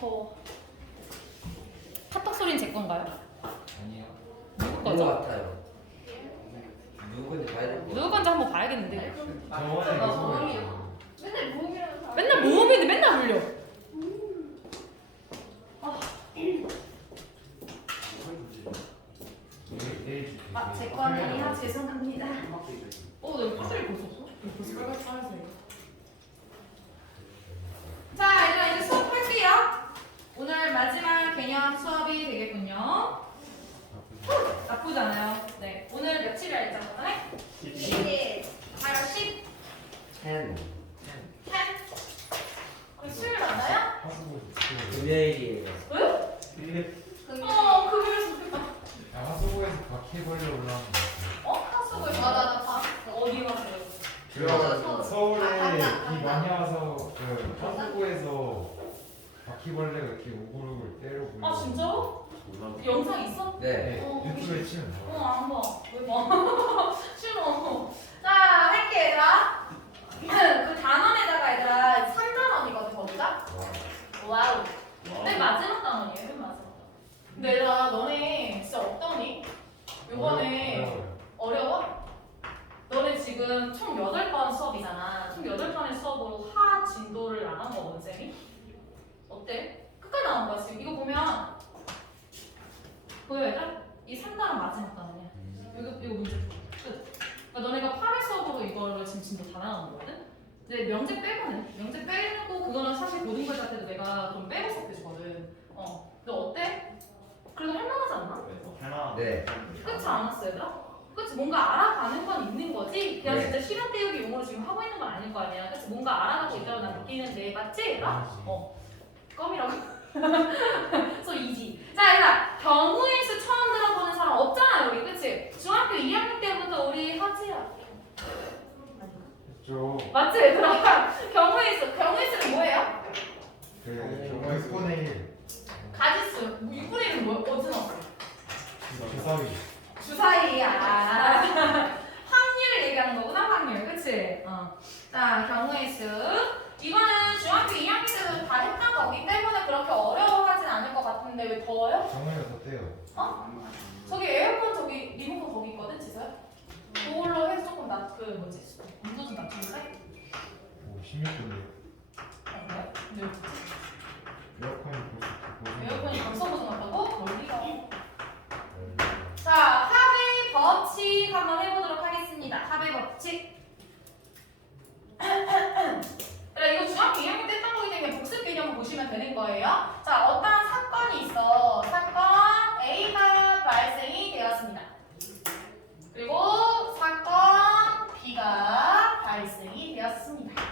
더워. 카톡 소리는 제 건가요? 아니요. 누구 그거 거죠? 같아요. 누구 건지 봐야 될 것 누구 같아요. 건지 한번 봐야겠는데. 저번에 모음이요. 맨날 모음이라고 다. 맨날 모음인데 맨날 울려. 제 거는요. 죄송합니다. 나 이거 파스리 벌써 없어? 이거 벌써 빨간색. 자, 얘들아 이제 수업할게요. 오늘 마지막 개념 수업이 되겠군요. 나쁘지 않아요. 네, 오늘 며칠이라 했잖아요. 10일. 8월 10, 10. 10. 우리 수요일 맞나요? 금요일이에요. 응? 금요일 수요일. 하수구에서 바퀴벌레 올라오는 하수구에 나 봐. 어디 가세요? 거. 서울에 간다. 비 많이 와서 그 하수구에서 바퀴벌레가 이렇게 우글우글 때려 굴러. 아 진짜로? 영상 있어? 네. 유튜브에 치면 나와. 안 봐. 왜 봐? 싫어. 자, 할게 얘들아. 그 단원에다가 얘들아 3단원이거든 거기가. 와우. 맨 마지막 단원이에요. 맨 마지막 단원. 근데 얘들아 너네 진짜 없더니? 요번에 어려워? 너네 지금 총 8번 수업이잖아. 총 8번의 수업으로 하 진도를 나간 거거든 쌤이? 어때? 끝까지 나온 거야 지금. 이거 보면 보여 얘들아? 이 3단원 마지막 단원이야. 이거 문제 끝. 그러니까 너네가 8회 수업으로 이거를 지금 진도 다 나가는 거거든? 근데 명제 빼고는 명제 빼고 그거는 사실 모든 걸 자체도 내가 좀 빼고 수업해주거든. 너 어때? 그래도 할만하지 않나? 하나. 네. 그렇지 않았어 얘들아? 그치 뭔가 알아가는 건 있는 거지? 그냥 네. 진짜 실험 때우기 용어로 지금 하고 있는 건 아닐 거 아니야. 그치 뭔가 알아가고 있다고 난 느끼는데 맞지 얘들아? 껌이라고. so easy. 자 얘들아 경우의 수 처음 들어보는 사람 없잖아 여기 그치? 중학교 2학년 때부터 우리 하지야. 저 맞지 얘들아? 경우의 수는 뭐예요? 그 6분의 1 가지수. 6분의 1은 뭐, 어디서 나왔어? 주사위. 주사위야. 확률을 얘기하는 거구나, 확률. 그치? 자, 경우의 수. 이거는 중학교 2학년 때도 다 했던 거기 때문에 그렇게 어려워하진 않을 것 같은데 왜 더워요? 정말 더 떼요. 저기 에어컨 저기 리모컨 거기 있거든, 지서야? 그걸로 해서 조금 온도 좀 낮추는데? 오 16분이요. 뭐야? 근데 에어컨이 벌써 에어컨이 벌써 고장났다고? 멀리가. 자, 합의 법칙 한번 해보도록 하겠습니다. 합의 법칙. 이거 중학교 2학년 때 했던 거기 때문에 복습 개념을 보시면 되는 거예요. 자, 어떠한 사건이 있어. 사건 A가 발생이 되었습니다. 그리고 사건 B가 발생이 되었습니다.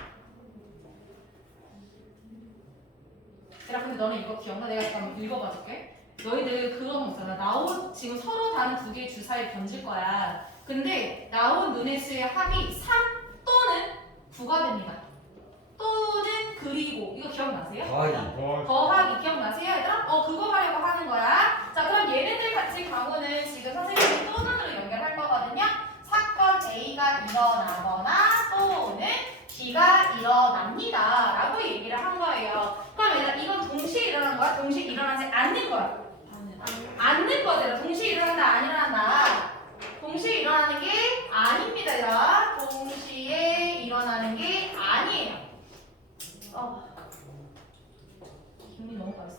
얘들아, 근데 너네 이거 기억나? 내가 잠깐 읽어봐 줄게. 너희들 그런 거 있잖아. 지금 서로 다른 두 개의 주사에 던질 거야. 근데 나온 눈의 수의 합이 3 또는 9가 됩니다. 또는 그리고 이거 기억나세요? 더하기. 더하기 기억나세요 얘들아? 그거 하려고 하는 거야. 자 그럼 얘네들 같이 경우는 지금 선생님이 또는으로 연결할 거거든요. 사건 A가 일어나거나 또는 B가 일어납니다 라고 얘기를 한 거예요. 그럼 얘들아 이건 동시에 일어난 거야? 동시에 일어나지 않는 거야? 않는 거잖아. 동시에 일어난다 안 일어난다. 동시에 일어나는 게 아닙니다 얘들아. 동시에 일어나는 게 아니에요. 기분이 너무 빠졌어.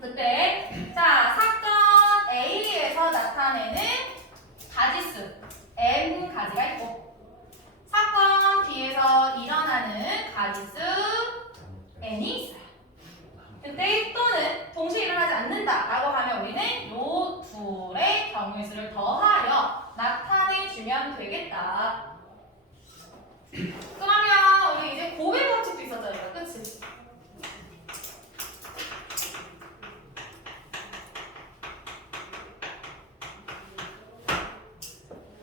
그때 자 사건 A에서 나타내는 가지수 n 가지가 있고 사건 B에서 일어나는 가지수 n이 있어요. 근데 또는 동시에 일어나지 않는다라고 하면 우리는 요 둘의 경우의 수를 더하여 나타내주면 되겠다. 그러면 우리 이제 고백 법칙도 있었잖아요. 그치?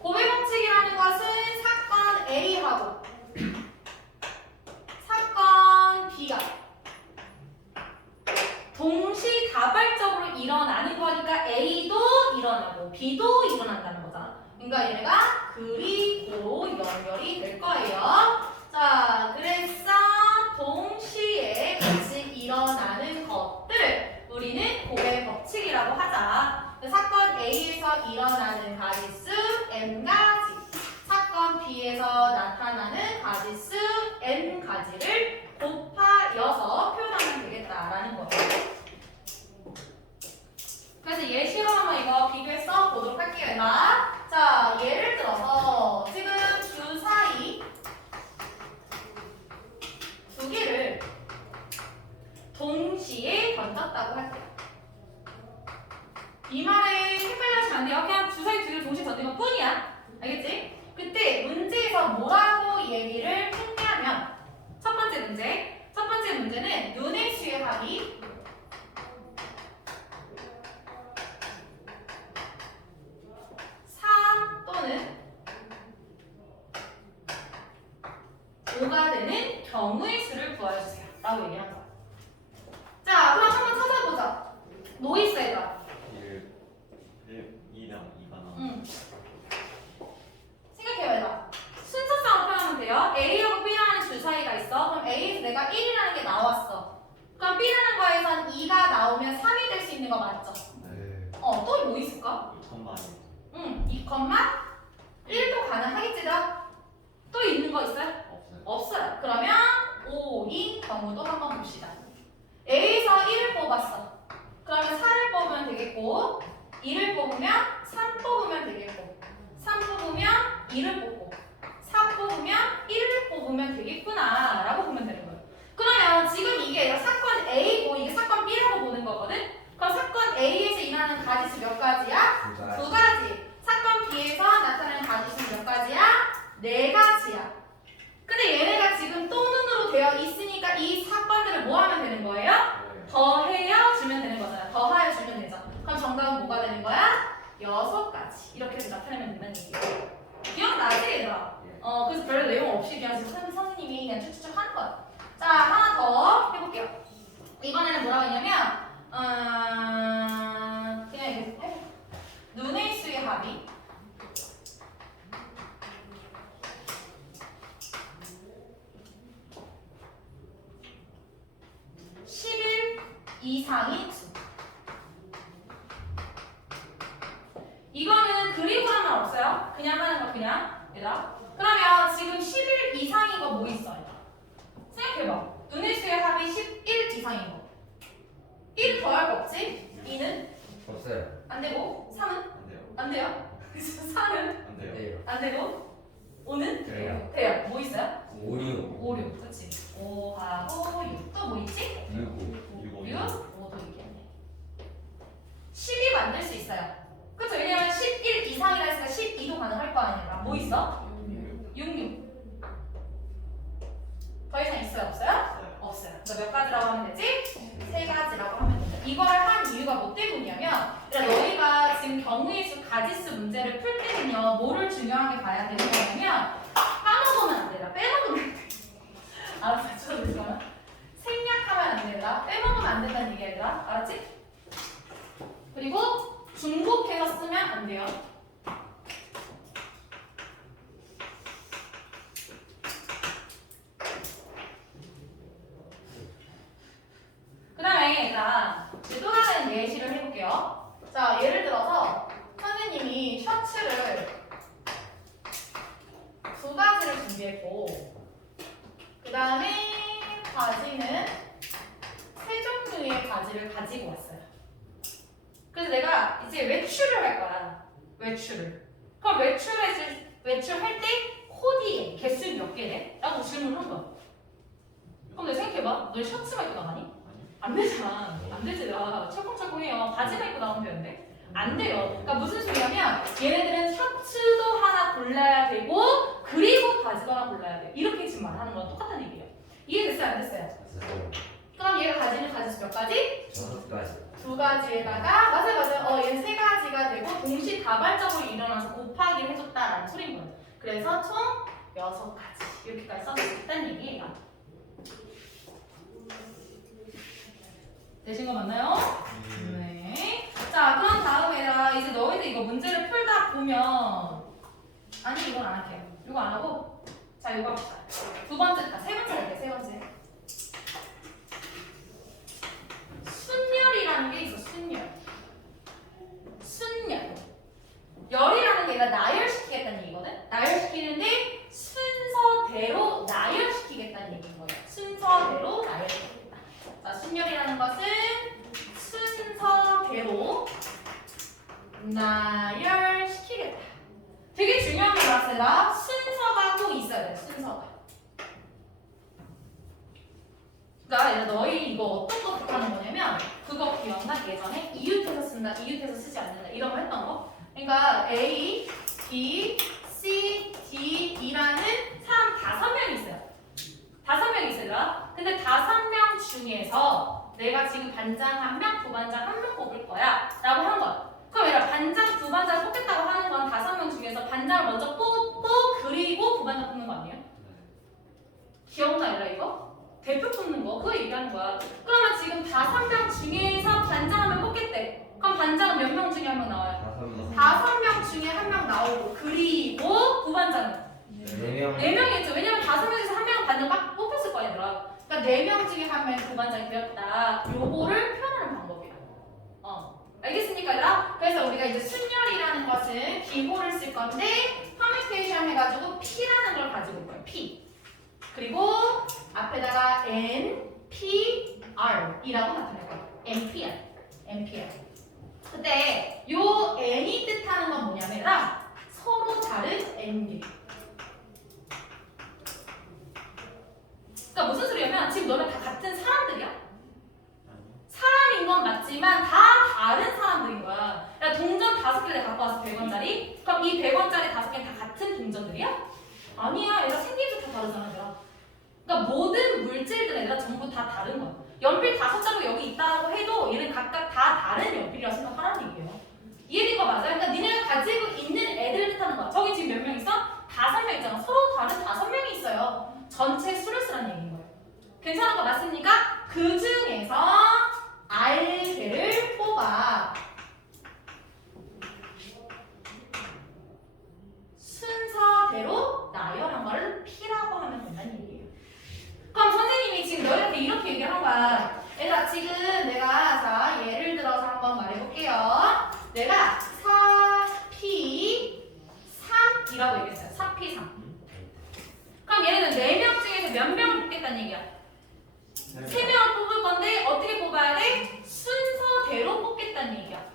고백 법칙이라는 것은 사건 A하고 사건 B가 동시다발적으로 일어나는 거니까 A도 일어나고 B도 일어난다는 거잖아. 그러니까 얘네가 그리고 연결이 될 거예요. 가지수 n 가지를 곱하여서 표현하면 되겠다라는 거예요. 그래서 예시로 한번 이거 비교해서 보도록 할게요. 얘들아. 자, 예를 들어서 지금 주사위 두 개를 동시에 던졌다고 할게요. 이 말에 헷갈려서 안 돼요. 그냥 주사위 두 개를 동시에 던진 것 뿐이야. 알겠지? 그때 문제에서 뭐라고 얘기를 했냐면 첫 번째 문제는 눈의 수의 합이 3 또는 5가 되는 경우의 수를 구해주세요 라고 얘기한 거야. 자, 그럼 한번 찾아보자. 노이스 얘들아. 2랑 2가 나와. 생각해봐 얘들아. 순서상으로 표현하면 돼요. A하고 B라는 주사위가 있어. 그럼 A에서 내가 1이라는 게 나왔어. 그럼 B라는 거에선 2가 나오면 3이 될 수 있는 거 맞죠? 네. 또 뭐 있을까? 2,000만이 2,1도 가능하겠지다. 또 있는 거 있어요? 없어요. 없어요. 그러면 5인 경우도 한번 봅시다. A에서 1을 뽑았어. 그러면 4를 뽑으면 되겠고 2를 뽑으면 3 뽑으면 되겠고 3 뽑으면 2를 뽑고 4 뽑으면 1을 뽑으면 되겠구나 라고 보면 되는 거예요. 그러면 지금 이게 사건 A고 이게 사건 B라고 보는 거거든? 그럼 사건 A에서 일어나는 가지수 몇 가지야? 두 가지. 사건 B에서 나타나는 가지수 몇 가지야? 네 가지야. 근데 얘네가 지금 또 눈으로 되어 있으니까 이 사건들을 뭐 하면 되는 거예요? 더해여 주면 되는 거잖아. 더하여 주면 되죠. 그럼 정답은 뭐가 되는 거야? 6가지. 이렇게 해서 나타내면 된다는 얘기예요. 기억나지 얘들아? 그래서 별 내용 없이 그냥 지금 선생님이 그냥 쭉쭉쭉 하는 거야. 자, 하나 더 해볼게요. 이번에는 뭐라고 했냐면 그냥 이렇게 해볼게요. 눈의 수의 합이 11 이상인 수. 이거는 그리고 하는 말 없어요. 그냥 하는 거 그냥 얘들아. 그러면 지금 11 이상인 거 뭐 있어? 생각해봐. 눈의 수의 합이 11 이상인 거. 1 더할 거 없지? 2는 없어요. 안 되고 3은 안 돼요. 안 돼요. 4는 안 돼요. 돼요. 안 되고 5는 돼요. 돼요. 뭐 있어요? 5, 6, 5, 6. 그렇지. 5하고 6. 또 뭐 있지? 6, 6, 5, 6, 5도 있겠네. 10이 만들 수 있어요. 그렇죠? 왜냐면 11 이상이라 했으니까 12도 가능할 거 아니야. 뭐 있어? 6, 6. 더 이상 있어요? 없어요? 없어요. 그래서 몇 가지라고 하면 되지? 3가지라고 하면 되죠. 이걸 한 이유가 뭐 때문이냐면 너희가 지금 경우의 수 가지수 문제를 풀 때는요. 뭐를 중요하게 봐야 되는 거냐면 까먹으면 안 되라. 빼먹으면 안 돼. 알았어. 잠깐만. 생략하면 안 된다. 빼먹으면 안 된다는 얘기야 얘들아. 알았지? 그리고 중복해서 쓰면 안 돼요. 그 다음에 얘들아 이제 또 다른 예시를 해볼게요. 자, 예를 들어서 선생님이 셔츠를 2가지를 준비했고 그 다음에 바지는 3종류의 바지를 가지고 왔어요. 그래서 내가 이제 외출을 할 거야. 외출을. 그럼 외출할 때 코디에 개수 몇 개래? 라고 질문을 한 거야. 그럼 내가 생각해봐. 너 셔츠만 입고 나가니? 아니요. 안 되잖아. 안 되지라. 철컹철컹해요. 바지만 입고 나오면 되는데. 안 돼요. 그러니까 무슨 소리냐면 얘네들은 셔츠도 하나 골라야 되고 그리고 바지도 하나 골라야 돼. 이렇게 지금 말하는 거랑 똑같은 얘기예요. 이해됐어요? 안 됐어요? 없어요. 그럼 얘가 가지는 가지수 몇 가지? 6가지. 2가지에다가 맞아요. 얘는 3가지가 되고 동시다발적으로 일어나서 곱하기를 해줬다라는 소리인 거예요. 그래서 총 6가지 이렇게까지 써줄 수 있다는 얘기예요. 되신 거 맞나요? 네. 자, 그럼 다음에다 이제 너희들 이거 문제를 풀다 보면 아니 이건 안 할게요. 이거 안 하고 자 이거 합시다. 세 번째 할게요. 세 번째. 순열이라는 게 있어. 순열. 열이라는 게 얘가 나열시키겠다는 얘기거든. 나열시키는데 순서대로 나열시키겠다. 되게 중요한 걸 알았어요. 순서가 꼭 있어야 돼. 순서가. 그러니까 얘들아, 너희 이거 어떤 거 하는 거냐면 그거 기억나? 예전에 이웃해서 쓴다, 이웃해서 쓰지 않는다 이런 거 했던 거. 그러니까 A, B, C, D, E라는 사람 5명이 있어요. 5명이 있어요. 근데 5명 중에서 내가 지금 반장 1명, 부반장 1명 뽑을 거야 라고 한 거야. 그럼 얘들아, 반장, 부반장 뽑겠다고 하는 건 5명 중에서 반장을 먼저 뽑고 그리고 부반장 뽑는 거 아니에요? 기억나 얘들아 이거? 대표 뽑는 거 그거 얘기하는 거야. 그러면 지금 5명 중에서 반장 1명 뽑겠대. 그럼 반장은 몇 명 중에 1명 나와요? 5명 중에 1명 나오고 그리고 부반장은 4명이겠죠. 왜냐면 5명에서 1명은 반장 막 뽑혔을 거야 얘들아. 그러니까 4명 중에 1명이 부반장이 되었다. 요거를 표현하는 방법이야. 알겠습니까 얘들아? 그래서 우리가 이제 순열이라는 것은 기호를 쓸 건데 퍼뮤테이션 해가지고 P라는 걸 가지고 올 거예요. P. 그리고 앞에다가 N, P, R 이라고 나타낼 거예요. NPR. NPR. 근데 요 N이 뜻하는 건 뭐냐면 서로 다른 N들. 그러니까 무슨 소리냐면 지금 너네 다 같은 사람들이야. 사람인 건 맞지만 다 다른 사람들인 거야. 야, 동전 5개를 갖고 왔어. 100원짜리. 그럼 이 100원짜리 5개는 다 같은 동전들이야? 아니야. 얘가 생긴 게 다 다르잖아. 얘들아. 그러니까 모든 물질들 얘들아 전부 다 다른 거야. 연필 5자루 여기 있다고 해도 얘는 각각 다 다른 연필이라고 생각하라는 얘기예요. 이해된 거 맞아요? 그러니까 니네가 가지고 있는 애들 뜻하는 거야. 저기 지금 몇 명 있어? 5명 있잖아. 서로 다른 5명이 있어요. 전체 수를 쓰라는 얘기인 거예요. 괜찮은 거 맞습니까? 그 중에서 R개를 뽑아 순서대로 나열한 거를 P라고 하면 된다는 얘기예요. 그럼 선생님이 지금 너희한테 이렇게 얘기를 한 거야. 얘들아 지금 내가 자 예를 들어서 한번 말해볼게요. 내가 4P3이라고 얘기했어요. 4P3. 그럼 얘네는 4명 중에서 몇 명을 뽑겠다는 얘기야? 3명을 뽑을 건데 어떻게 뽑아야 돼? 순서대로 뽑겠다는 얘기야.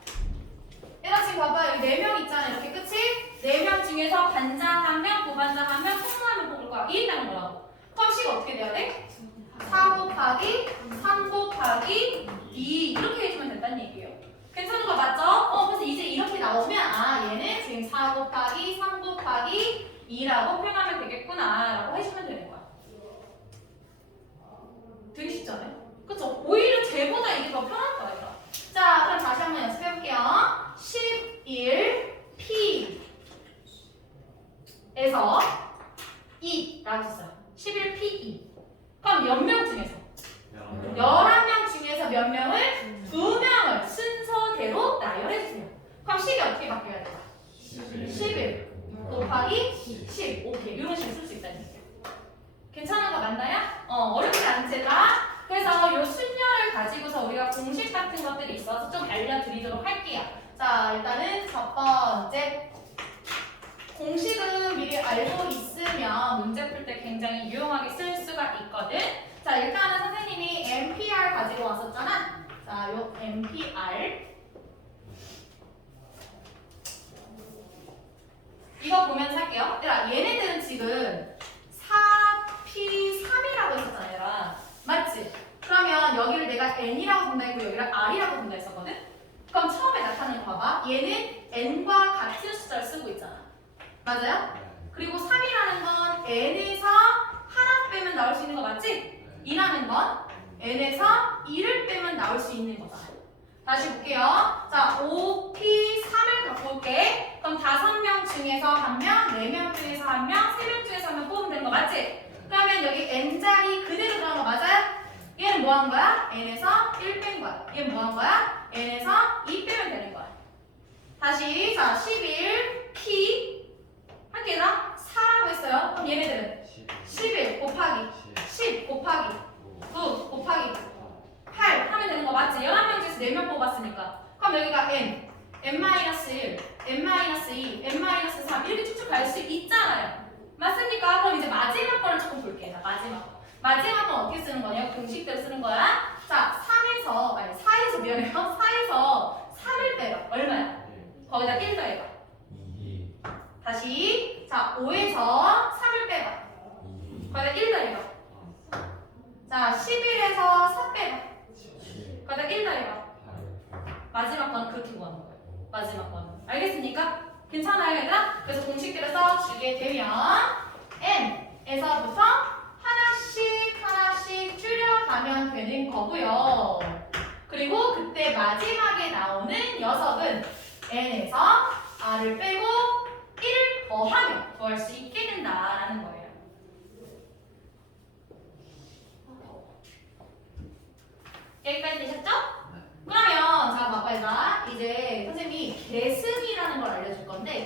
얘들아 지금 봐봐. 여기 4명 있잖아. 이렇게 그치? 4명 중에서 반장 1명, 부반장 1명, 총무 1명 뽑을 거야. 이해되는 거라고. 그럼 C가 어떻게 돼야 돼? 4 곱하기 3 곱하기 2 이렇게 해주면 된다는 얘기예요. 괜찮은 거 맞죠? 그래서 이제 이렇게 나오면 아 얘는 지금 4 곱하기 3 곱하기 2라고 표현하면 되겠구나 라고 해주면 되는 거야. 되게 쉽지 않아요? 그쵸? 오히려 쟤보다 이게 더 편할 거야 얘들아. 자 그럼 다시 한번 연습해볼게요. 11P에서 2라고 했어요. 11P2. 그럼 몇 명 중에서? 11명 중에서 몇 명을? 2명을 순서대로 나열해주세요. 그럼 10이 어떻게 바뀌어야 돼요? 11 곱하기 10. 오케이. 이런 식으로 쓸 수 있다는 얘기예요. 괜찮은 거 맞나요? 어렵지 않지가. 그래서 요 순열을 가지고서 우리가 공식 같은 것들이 있어서 좀 알려드리도록 할게요. 자, 일단은 첫 번째. 공식은 미리 알고 있으면 문제 풀 때 굉장히 유용하게 쓸 수가 있거든. 자, 일단은 선생님이 NPR 가지고 왔었잖아. 자, 요 NPR. 이거 보면서 할게요. 얘들아, 얘네들은 지금 4P3이라고 했었잖아, 얘들아. 맞지? 그러면 여기를 내가 N이라고 본다 했고 여기를 R이라고 본다 했었거든? 그럼 처음에 나타나는 거 봐봐. 얘는 N과 같은 숫자를 쓰고 있잖아. 맞아요? 그리고 3이라는 건 N에서 하나 빼면 나올 수 있는 거 맞지? 2라는 건 N에서 2를 빼면 나올 수 있는 거잖아. 다시 볼게요. 자, 5P3을 갖고 올게. 그럼 5명 중에서 1명, 4명 중에서 1명, 3명 중에서 1명 뽑으면 되는 거 맞지? 그러면 여기 N자리 그대로 들어간 거 맞아요? 얘는 뭐 한 거야? N에서 1 뺀 거야. 얘는 뭐 한 거야? N에서 2 빼면 되는 거야. 다시, 자, 11P 할게요. 4라고 했어요. 그럼 얘네들은 11 곱하기 10 곱하기 9 곱하기 8 하면 되는 거 맞지? 11명 중에서 4명 뽑았으니까. 그럼 여기가 N, N-1, N-2, N-3 이렇게 쭉쭉 갈 수 있잖아요. 맞습니까? 그럼 이제 마지막 거를 조금 볼게요. 마지막 거. 마지막 건 어떻게 쓰는 거냐? 공식대로 쓰는 거야. 자, 4에서 미안해요. 4에서 3을 빼요. 얼마야? 거기다 1 더해봐. 2 다시 자 5에서 3을 빼봐. 2 거기다 1 더해봐. 자 11에서 4 빼봐. 7 거기다 1 더해봐. 8 마지막 건 그렇게 구하는 거예요. 마지막 건. 알겠습니까? 괜찮아요, 얘들아? 그래서 공식대로 써주게 되면 n에서부터 하나씩 줄여가면 되는 거고요. 그리고 그때 마지막에 나오는 녀석은 n에서 r을 빼고 1을 더하면 구할 수 있게 된다라는 거예요. 여기까지 되셨죠? 그러면 자 봐봐 얘들아, 이제 선생님이 계승이라는 걸 알려줄 건데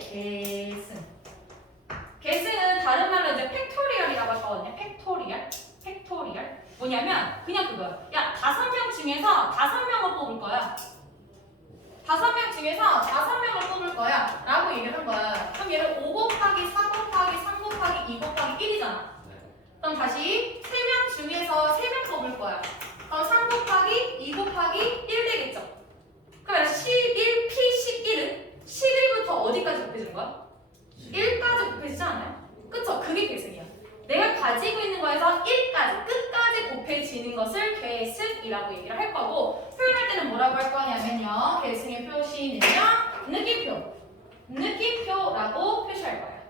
계승은 다른 말로 이제 팩토리얼이라고 할 거거든요. 팩토리얼 뭐냐면 그냥 그거야. 야 5명 중에서 5명을 뽑을 거야. 5명 중에서 5명을 뽑을 거야 라고 얘기를 한 거야. 그럼 얘를 5 곱하기 4 곱하기 3 곱하기 2 곱하기 1이잖아. 그럼 다시 3명 중에서 3명 뽑을 거야. 그럼 3 곱하기 2 곱하기 1 되겠죠? 그럼 11, P11은 11부터 어디까지 곱해지는 거야? 1까지 곱해지지 않아요? 그쵸? 그게 계승이야. 내가 가지고 있는 거에서 1까지, 끝까지 곱해지는 것을 계승이라고 얘기를 할 거고, 표현할 때는 뭐라고 할 거냐면요. 계승의 표시는요. 느낌표라고 표시할 거예요.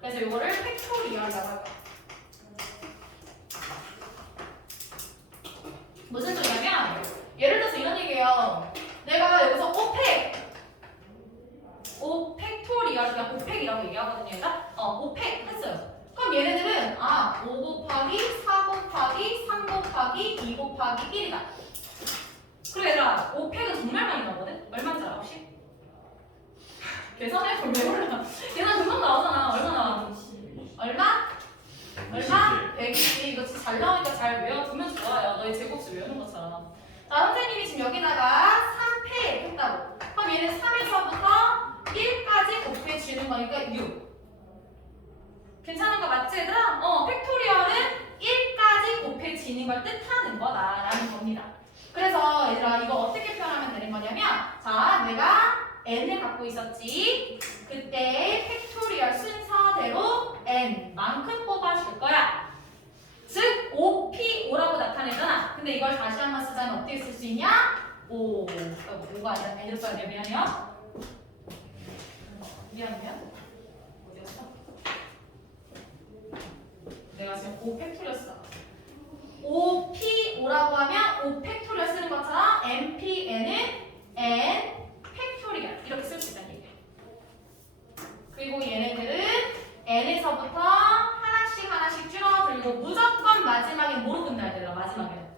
그래서 이거를 팩토리얼이라고 할 거예요. 무슨 소리냐면 예를 들어서 이런 얘기예요. 내가 여기서 5팩토리얼 그냥 5팩이라고 얘기하거든요. 얘가 5팩 했어요. 그럼 얘네들은 5 곱하기 4 곱하기 3 곱하기 2 곱하기 1이다. 그리고 얘들아 5팩은 정말 많이 나오거든? 얼마인지 알아 혹시? 계산해보면 왜 몰라? 계산 금방 나오잖아. 얼마 나와? 얼마? 120. 이거 진짜 잘 나오니까 잘 외워두면 좋아요. 너희 제곱수 외우는 것처럼. 자, 선생님이 지금 여기다가 3패 했다고. 그럼 얘는 3에서부터 1까지 곱해지는 거니까 6. 괜찮은 거 맞지, 얘들아? 팩토리얼은 1까지 곱해지는 걸 뜻하는 거다라는 겁니다. 그래서 얘들아 이거 어떻게 표현하면 되는 거냐면, 자, 내가 n을 갖고 있었지. 그때 팩토리얼 순서대로 n만큼 뽑아줄 거야. 즉 5p5라고 나타내잖아. 근데 이걸 다시 한번 쓰자면 어떻게 쓸 수 있냐? 5가 아니라 n을 써야 돼. 미안해요. 미안해요. 어디였어? 내가 지금 5팩토리얼 써. 5p5라고 하면 5팩토리얼 쓰는 것처럼 npn은 n 팩토리얼 이렇게 쓸 수 있다는 얘기예요. 그리고 얘네들은 n에서부터 하나씩 줄어들고 무조건 마지막에 뭐로 끝나야 되나? 마지막에는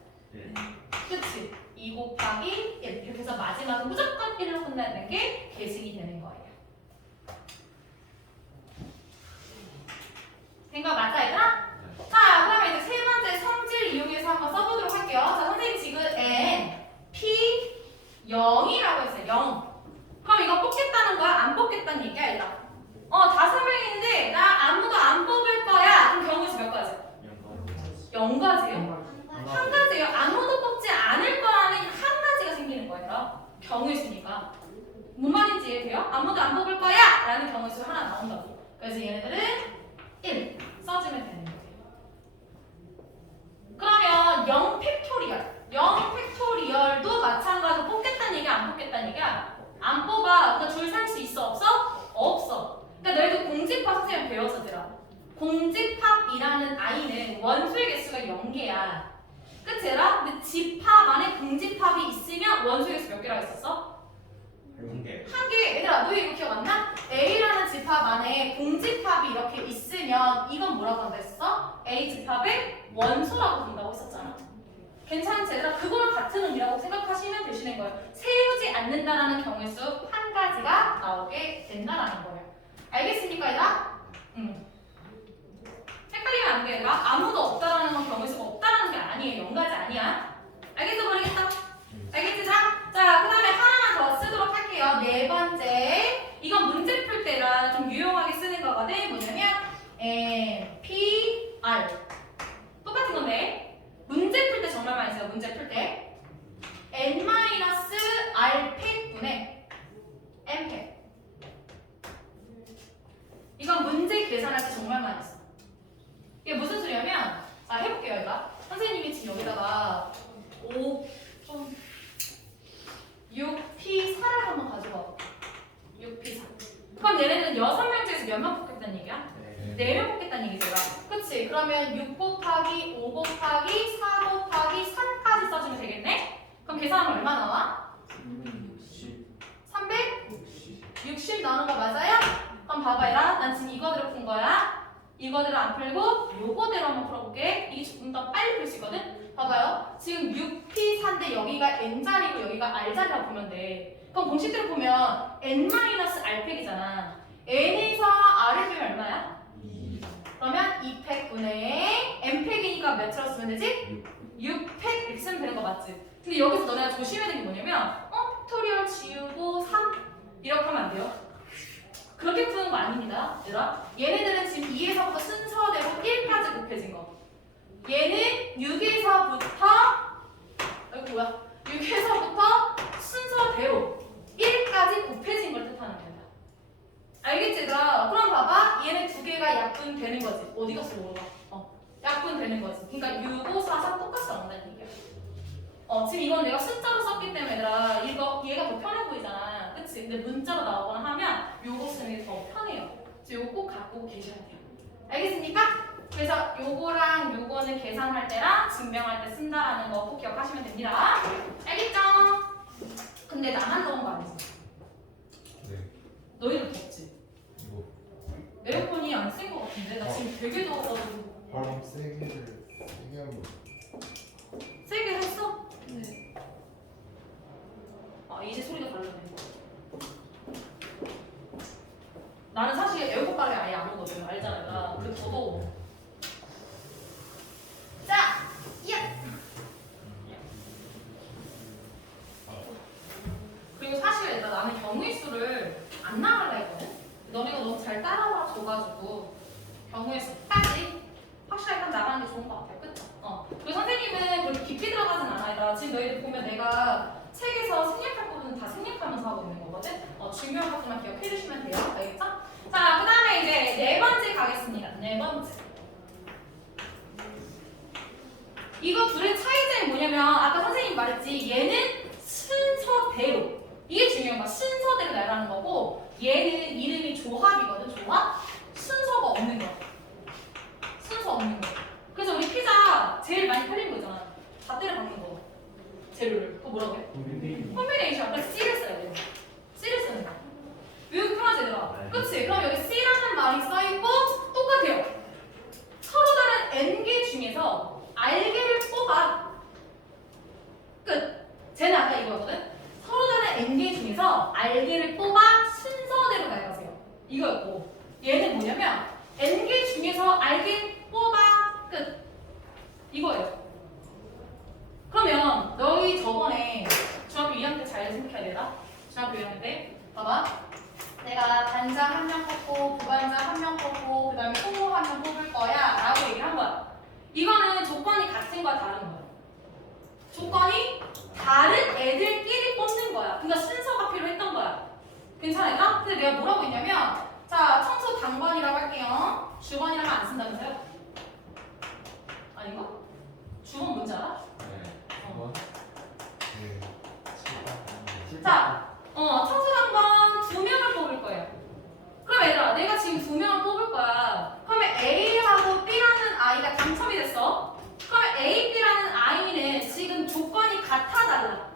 그치? 2 곱하기 1 이렇게 해서 마지막은 무조건 1로 끝나야 되는 게 계승이 되는 거예요. 된 거 맞아 얘들아? 자 그러면 이제 세 번째 성질 이용해서 한번 써보도록 할게요. 자 선생님 지금 n, p 0이라고 했어요. 0. 그럼 이거 뽑겠다는 거야? 안 뽑겠다는 얘기야 얘들아? 5명인데 나 아무도 안 뽑을 거야. 그럼 경우수 몇 가지? 0가지요? 한 가지요. 아무도 뽑지 않을 거라는 한 가지가 생기는 거예요. 경우수니까. 뭔 말인지 이해돼요? 아무도 안 뽑을 거야! 라는 경우수 하나 나온다고. 그래서 얘네들은 1 써주면 되는 거예요. 그러면 0 팩토리얼. 0 팩토리얼도 마찬가지로 뽑겠다는 얘기야? 안 뽑겠다는 얘기야? 안 뽑아. 그러니까 줄 살 수 있어? 없어? 없어. 그러니까 너희도 공집합 선생님 배웠었더라. 공집합이라는 i는 원소의 개수가 0개야. 그치 얘들아? 근데 집합 안에 공집합이 있으면 원소의 개수 몇 개라고 했었어? 1개. 한 개. 얘들아 너희 이거 기억 안 나? A라는 집합 안에 공집합이 이렇게 있으면 이건 뭐라고 한다 했어? A 집합의 원소라고 본다고 했었잖아. 괜찮지? 얘들아 그걸 같은 의미라고 생각하시면 되시는 거예요. 세우지 않는다라는 경우의 수 한 가지가 나오게 된다라는 거예요. 알겠습니까 얘들아? 헷갈리면 안 돼. 얘들아 아무도 없다라는 건 경우의 수가 없다라는 게 아니에요. 0가지 아니야. 알겠어? 모르겠어? 알겠지? 자, 그 다음에 하나만 더 쓰도록 할게요. 네 번째. 이건 문제 풀 때라 좀 유용하게 쓰는 거거든. 뭐냐면 NPR. 똑같은 건데 문제 풀 때 정말 많이 써요. 문제 풀 때 N-R 팩분의 N팩. 해볼게요, 얘가. 선생님이 지금 여기다가 6P4를 한번 가져와. 6P4. 그럼 얘네들은 6명 중에서 몇 명 뽑겠다는 얘기야? 네. 4명 뽑겠다는 얘기죠. 그치? 그러면 6 곱하기 5 곱하기 4 곱하기 3까지 써주면 되겠네? 그럼 계산하면 얼마 나와? 360 나오는 거 맞아요? 그럼 봐봐 얘들아, 난 지금 이거대로 푼 거야. 이거대로 안 풀고 요거대로 한번 풀어볼게. 이게 조금 더 빨리 풀 수 있거든? 봐봐요. 지금 6P4인데 여기가 N자리고 여기가 R자리라고 보면 돼. 그럼 공식대로 보면 N-R팩이잖아. N에서 R을 빼면 얼마야? 그러면 2팩분의 N팩이니까 몇으로 쓰면 되지? 6팩 이렇게 쓰면 되는 거 맞지? 근데 여기서 너네가 조심해야 되는 게 뭐냐면 팩토리얼 지우고 3 이렇게 하면 안 돼요. 그렇게 푸는 거 아닙니다. 얘들아. 얘네들은 지금 2에서부터 순서대로 1까지 곱해진 거. 얘는 6에서부터 여기 뭐야? 6에서부터 순서대로 1까지 곱해진 걸 뜻하는 겁니다. 알겠지 얘들아? 그럼 봐봐. 얘네 두 개가 약분되는 거지. 어디 갔어 모르가? 약분되는 거지. 그러니까 6, 5, 4, 3 똑같이 나온다는 얘기야. 지금 이건 내가 숫자로 썼기 때문에 얘들아 이거 얘가 더 편해 보이잖아. 그치? 근데 문자로 나오거나 하면 요거 쓰는 게 더 편해요. 그래서 요거 꼭 갖고 계셔야 돼요. 알겠습니까? 그래서 요거랑 요거는 계산할 때랑 증명할 때 쓴다라는 거 꼭 기억하시면 됩니다. 알겠죠? 근데 나만 더운 거 아니지? 네. 너희도 덥지? 이거 에어컨이 안 센 거 같은데? 나 지금 되게 더워가지고 바람 세게 한번. 세게 했어? 네. 아 이제 소리가 달라네. 나는 사실 에어컨 바람이 아예 안 오거든. 알잖아. 나 근데 더 더워. 자, 그리고 사실 나는 경우의 수를 안 나갈라 했거든. 너네가 너무 잘 따라와 줘가지고 경우의 수까지 확실하게 딱 나가는 게 좋은 것 같아요. 그쵸? 그리고 선생님은 그렇게 깊이 들어가진 않아요. 지금 너희들 보면 내가 책에서 생략할 부분은 다 생략하면서 하고 있는 거거든. 중요한 것들만 기억해 주시면 돼요. 알겠죠? 자, 그 다음에 이제 네 번째 가겠습니다. 네 번째. 이거 둘의 차이점이 뭐냐면 아까 선생님이 말했지 얘는 순서대로 이게 중요한 거야. 순서대로 나가는 거고 얘는 이름이 조합이거든. 조합? 순서가 없는 거야. 순서 없는 거. 그래서 우리 피자 제일 많이 팔린 거 있잖아. 다 때려 박는 거. 재료를. 그거 뭐라고 해? 콤비네이션. 그래서 C를 써야 돼. C를 쓰는 거야. 외우기 편하지 얘들아. 그치? 그럼 여기 C라는 말이 써있고 똑같아요. 서로 다른 N개 중에서 R개를 뽑아. 끝. 쟤는 아까 이거였거든? 서로 다른 N개 중에서 R개를 뽑아 순서대로 나가세요. 이거였고 얘는 뭐냐면 N개 중에서 R개 뽑아. 끝. 이거예요. 그러면 너희 저번에 중학교 2학년 때 잘 생각해야 되나? 중학교 2학년 때 봐봐. 내가 반장 한 명 뽑고 부반장 한 명 뽑고 그 다음에 총무 한 명 뽑을 거야 라고 얘기를 한 거야. 이거는 조건이 같은 거야 다른 거야? 조건이 다른 애들끼리 뽑는 거야. 그러니까 순서가 필요했던 거야. 괜찮을까? 근데 내가 뭐라고 했냐면 자 청소 당번이라고 할게요. 주번이라면 안 쓴다면서요? 아닌가? 주번 뭔지 알아? 한번. 네. 자, 청소당번 2명을 뽑을 거예요. 그럼 얘들아, 내가 지금 2명을 뽑을 거야. 그러면 A하고 B라는 아이가 당첨이 됐어. 그러면 A, B라는 아이는 지금 조건이 같아 달라?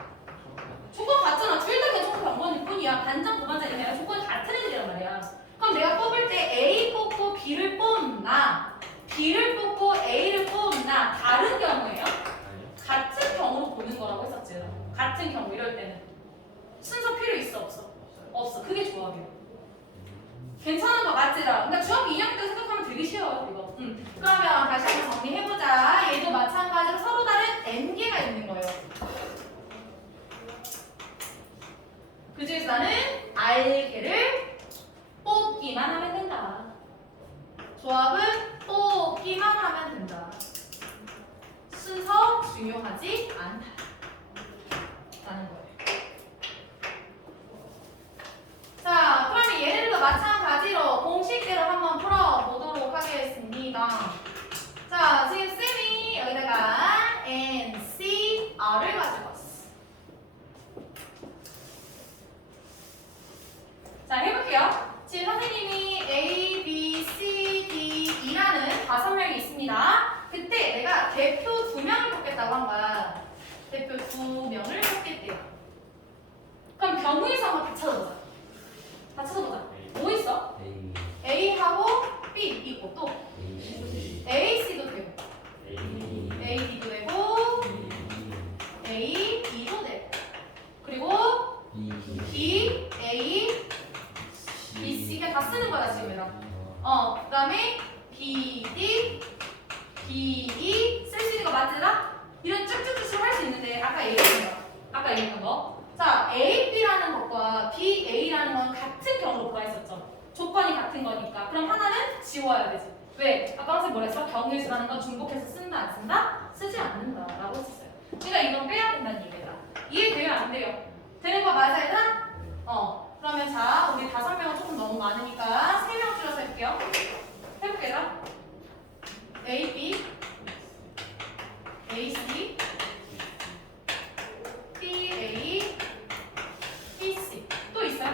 조건 같잖아. 둘 다 그냥 청소당번일 뿐이야. 반장, 부반장 이런 애가 조건이 같은 애들이란 말이야. 그럼 내가 뽑을 때 A 뽑고 B를 뽑나 B를 뽑고 A를 뽑나 다른 경우예요? 같은 경우로 보는 거라고 했었지. 같은 경우 이럴 때는 순서 필요 있어 없어? 없어. 그게 조합이야. 괜찮은 거 맞지라. 그러니까 중학교 2학년 때 생각하면 되게 쉬워요 이거. 그러면 다시 한번 정리해보자. 얘도 마찬가지로 서로 다른 N개가 있는 거예요. 그 중에서 나는 R개를 뽑기만 하면 된다. 조합은 뽑기만 하면 된다. 순서 중요하지 않다. 라는 거예요. 자, 그러면 얘네들도 마찬가지로 공식대로 한번 풀어보도록 하겠습니다. 자, 지금 쌤이 대표 2명을 뽑겠다고 한 거야. 대표 2명을 뽑겠대요. 그럼 경우에서 한번 다 찾아보자. 다 찾아보자. 뭐 있어? A A하고 B 있고 또 A A, C도 되고 A A, D도 되고 A, B도 되고 그리고 B B, A, B, C가 다 쓰는 거다 지금 얘들아. 그 다음에 B, D, B, E 쓸 수 있는 거 맞으라? 이런 쭉쭉쭉 할 수 있는데 아까 얘기했던 거. 자, A, B라는 것과 B, A라는 건 같은 경우로 구하였었죠. 조건이 같은 거니까. 그럼 하나는 지워야 되지. 왜? 아까 선생님 뭐라 했어? 경우수라는 건 중복해서 쓴다 안 쓴다? 쓰지 않는다 라고 했었어요. 그러니까 이건 빼야 된다는 얘기다. 이해돼요? 안 돼요? 되는 거 맞아 얘들아? 그러면 자 우리 5명은 조금 너무 많으니까 3명 줄여서 해볼게요. 해볼게요. A, B, A, C, B, A, B, C. 또 있어요?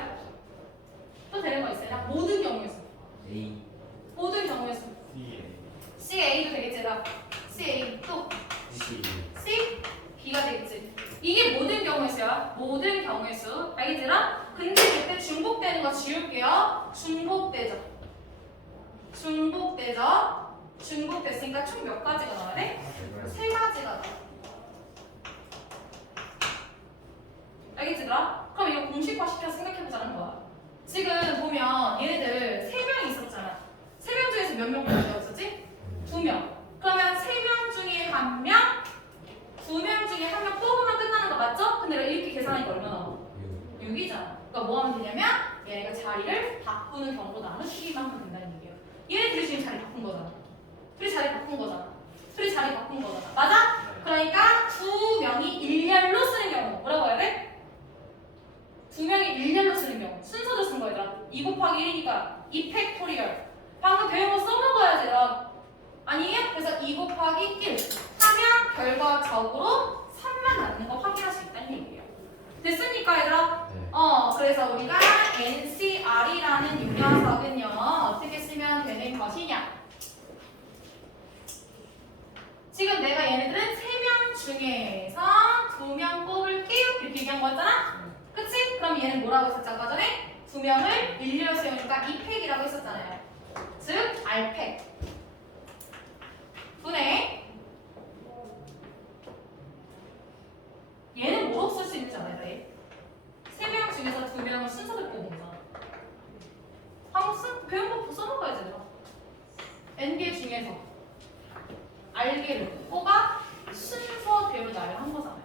또 되는 거 있어요? 모든 경우에서. A 모든 경우에서. C, A도 되겠지, 얘들아. C, A 또 C C, B가 되겠지. 이게 모든 경우에서야. 모든 경우에서. 알겠지라? 근데 그때 중복되는 거 지울게요. 중복되죠. 중복됐으니까 총 몇 가지가 나와야 돼? 3가지가 나와. 알겠지라? 그럼 이거 공식화 시켜서 생각해보자는 거야. 지금 보면 얘네들 3명이 있었잖아. 3명 중에서 몇 명 뽑는다고 했었지? 2명. 그러면 3명 중에 1명, 2명 중에 1명 뽑으면 끝나는 거 맞죠? 근데 내가 이렇게 계산하니까 얼마 나와? 6이잖아. 그러니까 뭐 하면 되냐면 얘네가 자리를 바꾸는 경우로 나누기만 하면 된다는 얘기예요. 얘네들이 지금 자리 바꾼 거잖아. 둘이 자리 바꾼 거잖아. 맞아? 그러니까 2명이 일렬로 쓰는 경우 뭐라고 해야 돼? 2명이 일렬로 쓰는 경우 순서대로 쓴 거야. 2 곱하기 1이니까 2 팩토리얼. 방금 배운 거 써먹어야지. 아니에요? 그래서 2 곱하기 1 하면 결과적으로 3만 남는 거 확인할 수 있다는 얘기예요. 됐습니까 얘들아? 그래서 우리가 NCR이라는 이 녀석은요 어떻게 쓰면 되는 것이냐? 지금 내가 얘네들은 3명 중에서 2명 뽑을게요 이렇게 얘기한 거였잖아? 그치? 그럼 얘는 뭐라고 했었죠 아까 전에? 2명을 일렬로 세우니까 2팩이라고 했었잖아요. 즉 R팩 분의 얘는 뭐로 쓸 수 있는지 알아야 돼? 3명 중에서 2명을 순서대로 뽑은 거잖아. 한번 배운 거 써먹어야지 내가. N개 중에서 R개를 뽑아 순서대로 나열을 한 거잖아요.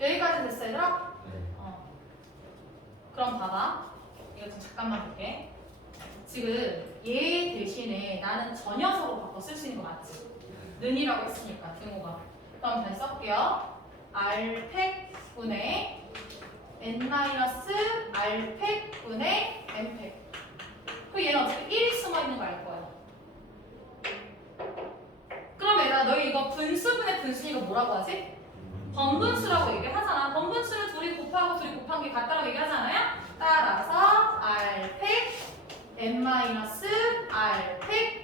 여기까지 됐어 얘들아? 그럼 봐봐. 이거 좀 잠깐만 볼게. 지금 얘 대신에 나는 저 녀석으로 바꿔 쓸 수 있는 거 맞지? 는이라고 했으니까 등호가. 그럼 잘 쓸게요. R팩 분의 N-R팩 분의 N팩. 그 얘는 어차피 1이 숨어 있는 거 알 거야. 그럼 얘들아 너희 이거 분수분의 분수니까 뭐라고 하지? 번분수라고 얘기하잖아. 번분수는 둘이 곱하고 둘이 곱한 게 같다라고 얘기하잖아요. 따라서 R팩 N-R팩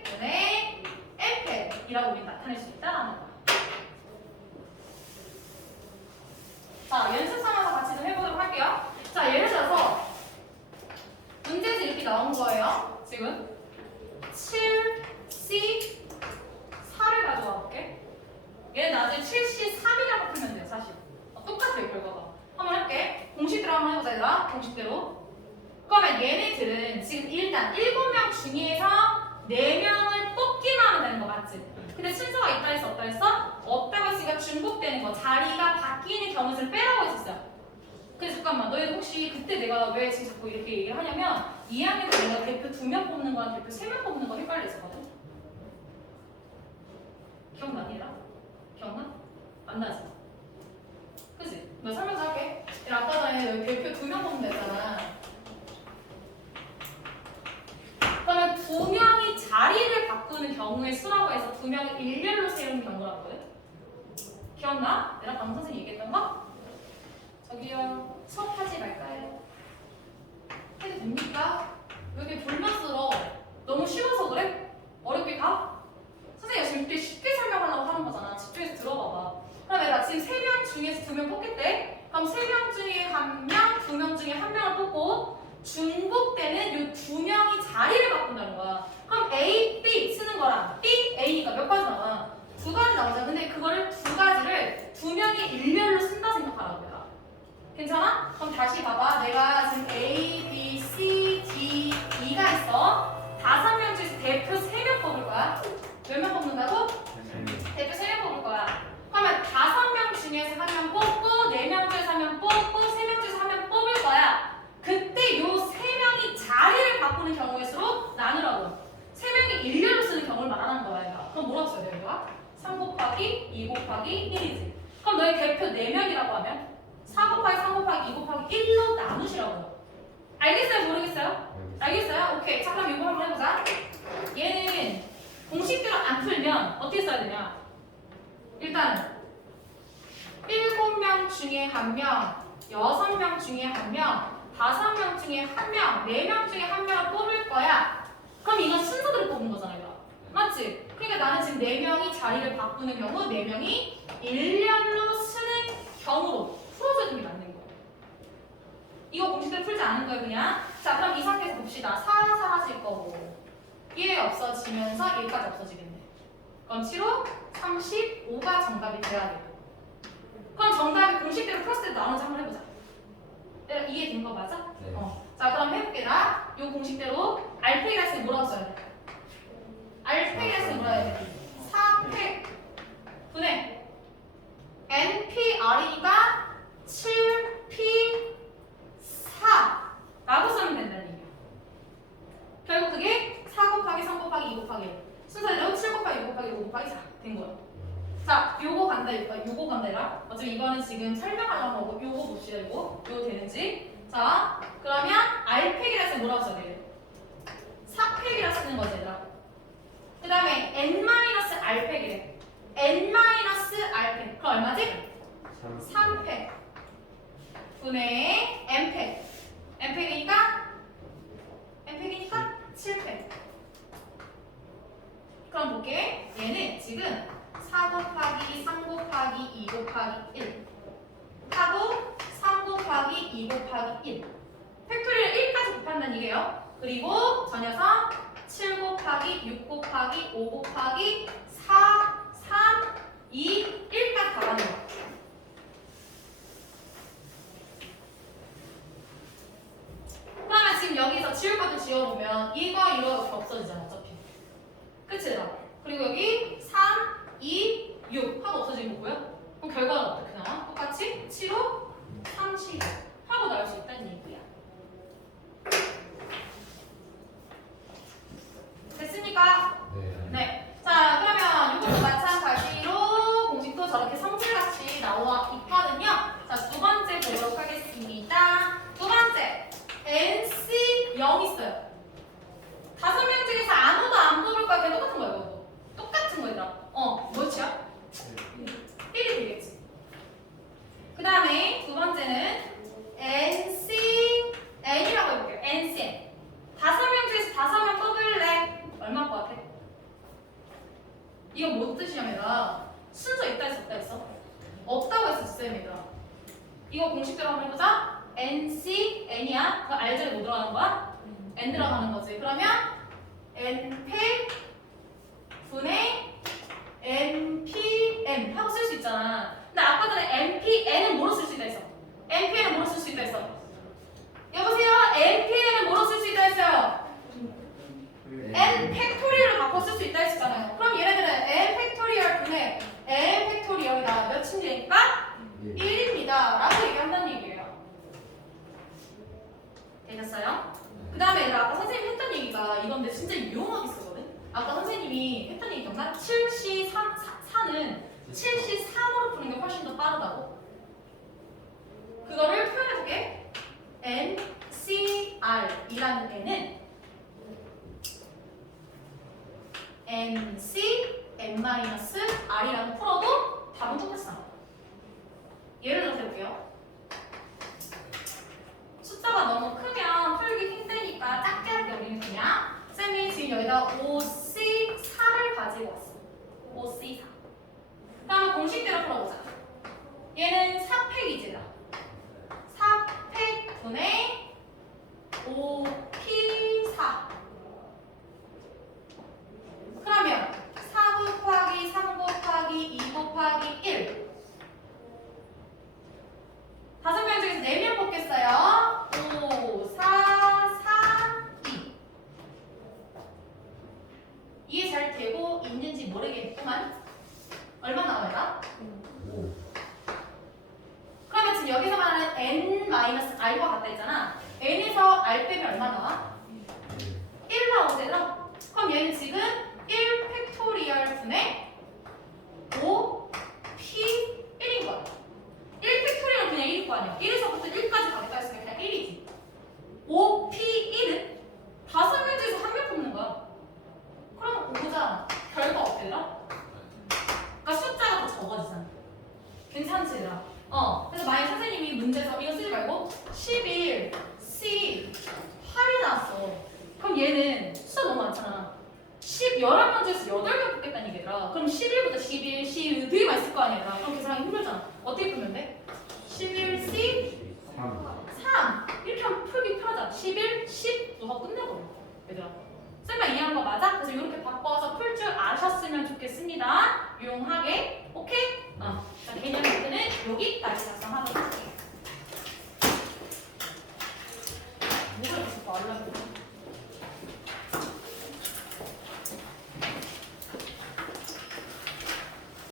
분의 N팩이라고 우리 나타낼 수 있다라는 거야. 자, 연습 삼아서 같이 좀 해보도록 할게요. 자, 예를 들어서 문제지 이렇게 나온 거예요. 지금 7C 4를 가져와 볼게. 얘는 나중에 7C3이라고 풀면 돼요, 사실. 똑같아요, 결과가. 한번 할게. 공식대로 한번 해보자, 얘들아. 공식대로. 그러면 얘네들은 지금 일단 7명 중에서 4명을 뽑기만 하면 되는 거 맞지? 근데 순서가 있다 했어, 없다 했어? 없다고 했으니까 중복되는 거, 자리가 바뀌는 경우를 빼라고 했었어요. 근데 잠깐만, 너희 혹시 그때 내가 왜 지금 자꾸 이렇게 얘기를 하냐면 2학년 때 내가 대표 2명 뽑는 거랑 대표 3명 뽑는 거 헷갈렸었거든? 기억나니, 얘들아? 기억나? 만나지? 그치? 나 설명 좀 할게. 아까 전에 여기 대표 2명 뽑는다 했잖아. 그러면 2명이 자리를 바꾸는 경우의 수라고 해서 2명을 일렬로 세우는 경우라고 하거든? 기억나? 내가 방금 선생님 얘기했던 거? 저기요, 수업하지 말까요? 해도 됩니까? 왜 이렇게 돌면서 두 가지 나오죠. 근데 그거를 두 가지를 두 명이 일렬로 쓴다 생각하라고요. 괜찮아? 그럼 다시 봐봐. 내가 지금 A, B, C, D, E가 있어. 5명 중에서 대표 3명 뽑을 거야. 몇 명 뽑는다고? 대표 3명 뽑을 거야. 그러면 5명 중에서 1명 뽑고 4명 중에서 1명 뽑고 3명 중에서 1명 뽑을 거야. 그때 요 3명이 자리를 바꾸는 경우일수록 나누라고. 3명이 일렬로 쓰는 경우를 말하는 거야. 얘가. 그럼 뭐라고 써야 돼? 이거야? 3 곱하기 2 곱하기 1이지. 그럼 너희 대표 4명이라고 하면 4 곱하기 3 곱하기 2 곱하기 1로 나누시라고요. 알겠어요? 모르겠어요? 알겠어요? 오케이. 자, 그럼 이거 한번 해보자. 얘는 공식대로 안 풀면 어떻게 써야 되냐? 일단 7명 중에 1명, 6명 중에 1명, 5명 중에 1명, 4명 중에 1명을 뽑을 거야. 그럼 이건 순서대로 뽑는 거잖아, 이거. 맞지? 그러니까 나는 지금 4명이 자리를 바꾸는 경우 4명이 일렬로 쓰는 경우로 풀어주는 게 맞는 거야. 이거 공식대로 풀지 않은 거예요, 그냥. 자, 그럼 이 상태에서 봅시다. 4 사라질 거고 1 없어지면서 1까지 없어지겠네. 그럼 7호 35가 정답이 돼야 돼. 그럼 정답이 공식대로 풀었을 때 나오는지 한번 해보자. 내가 이해된 거 맞아? 네. 자, 그럼 해볼게. 나 요 공식대로 알페기라스 뭐라고 써야 돼? 알페기라스 뭐라 해야 돼? 4팩 분의 NPR이니까 7P4 라고 쓰면 된다는 얘기야. 결국 그게 4 곱하기 3 곱하기 2 곱하기 1 순서대로 7 곱하기 6 곱하기 5 곱하기 4 된 거야. 자, 요거 간다, 요거 간다라. 어차피 이거는 지금 설명하려는 거고, 요거 봅시다, 요거 되는지. 자, 그러면 R팩이라서 뭐라고 써야 돼요? 4팩이라 쓰는 거지, 얘들아. 그 다음에 N-R팩이래. N-R팩. 그럼 얼마지? 3팩. 분의 N팩. N팩이니까 7팩. 그럼 볼게. 얘는 지금 4 곱하기 3 곱하기 2 곱하기 1 하고 3 곱하기 2 곱하기 1 팩토리를 1까지 곱한다는 얘기예요. 그리고 저 녀석 7 곱하기 6 곱하기 5 곱하기 4 3 2 1까지 다 가는 거야. 그러면 지금 여기서 지울 것도 지워보면 이거 이렇게 없어지잖아 어차피. 그치 얘들아? 그리고 여기 3 2, 6 하고 없어지는 거고요. 그럼 결과는 어떻게 나와? 똑같이 7호 30 하고 나올 수 있다는 얘기야. 됐습니까? 네. 자, 그러면 이것도 마찬가지로 공식도 저렇게 성질같이 나와 있거든요. 자, 두 번째 보도록 하겠습니다. 두 번째, NC 0 있어요. 5명 중에서 아무도 안 뽑을 거야. 그냥 똑같은 거야, 이것도. 똑같은 거더라. 몇이야? 1이 되겠지. 그 다음에 두 번째는 NC N이라고 해볼게요. NC 5명 중에서 5명 뽑을래? 얼마 것 같아? 이거 뭐 뜻이냐면 순서 있다 했어 없다 했어? 없다고 했어 쌤이다. 이거 공식대로 한번 해보자. NC N이야. 그 R절에 뭐 들어가는 거야? N 들어가는 거지. 그러면 NP 분의 NPM 하고 쓸 수 있잖아. 근데 아까 전에 NPN은 뭐로 쓸 수 있다 했어? NPN은 뭐로 쓸 수 있다 했어? 여보세요? NPN은 뭐로 쓸 수 있다 했어요? N 팩토리얼을 바꿔 쓸 수 있다 했었잖아요. 그럼 얘네들은 N 팩토리얼 분의 N 팩토리얼이다. 몇 침대니까? 1입니다. 라고 얘기한다는 얘기예요. 되셨어요? 그 다음에 얘들아 아까 선생님이 했던 얘기가 이건데 진짜 유용하게 쓰거든? 아까 선생님이 했던 얘기 기억나? 7C4는 7C3으로 푸는 게 훨씬 더 빠르다고? 그거를 표현해볼게. NCR이라는 애는 NC N-R이라는 풀어도 답은 똑같아. 예를 들어서 해볼게요. 숫자가 너무 크면 풀기 힘드니까 작게 할게. 우리는 그냥 쌤이 지금 여기다 5C4를 가지고 왔어. 5C4. 그럼 공식대로 풀어보자. 얘는 4팩이지. 4팩 분의 5P4. 그러면 4 곱하기 3 곱하기 이해 잘 되고 있는지 모르겠구만. 얼마 나와요? 5. 그러면 지금 여기서 말하는 n-r과 같다 했잖아. n에서 r 빼면 얼마 나와? 1 나오잖아. 그럼 얘는 지금 1 팩토리얼 분의 5 p 1인 거야. 1 팩토리얼 그냥 1일 거 아니야. 1에서부터 1까지 가겠다 했으니까 그냥 1이지. 5 p 1은 다섯 문제에서 한 명 뽑는 거야. 그럼 5잖아. 결과 어때라? 그러니까 숫자가 더 적어지잖아. 괜찮지 얘들아? 그래서 만약 선생님이 문제에서 이거 쓰지 말고 11, C, 8이 나왔어. 그럼 얘는 숫자 너무 많잖아. 11문제에서 8개 뽑겠다는 얘기더라. 그럼 11부터 11, C 되게 많이 쓸 거 아니야. 얘들아. 그럼 계산하기 힘들잖아. 어떻게 풀면 돼? 11, C, 3 이렇게 하면 풀기 편하잖아. 11, 10 너가 끝내버려. 얘들아. 쌤만 이해한 거 맞아? 그래서 이렇게 바꿔서 풀 줄 아셨으면 좋겠습니다. 유용하게. 오케이? 자, 개념 문제는 여기까지 작성하도록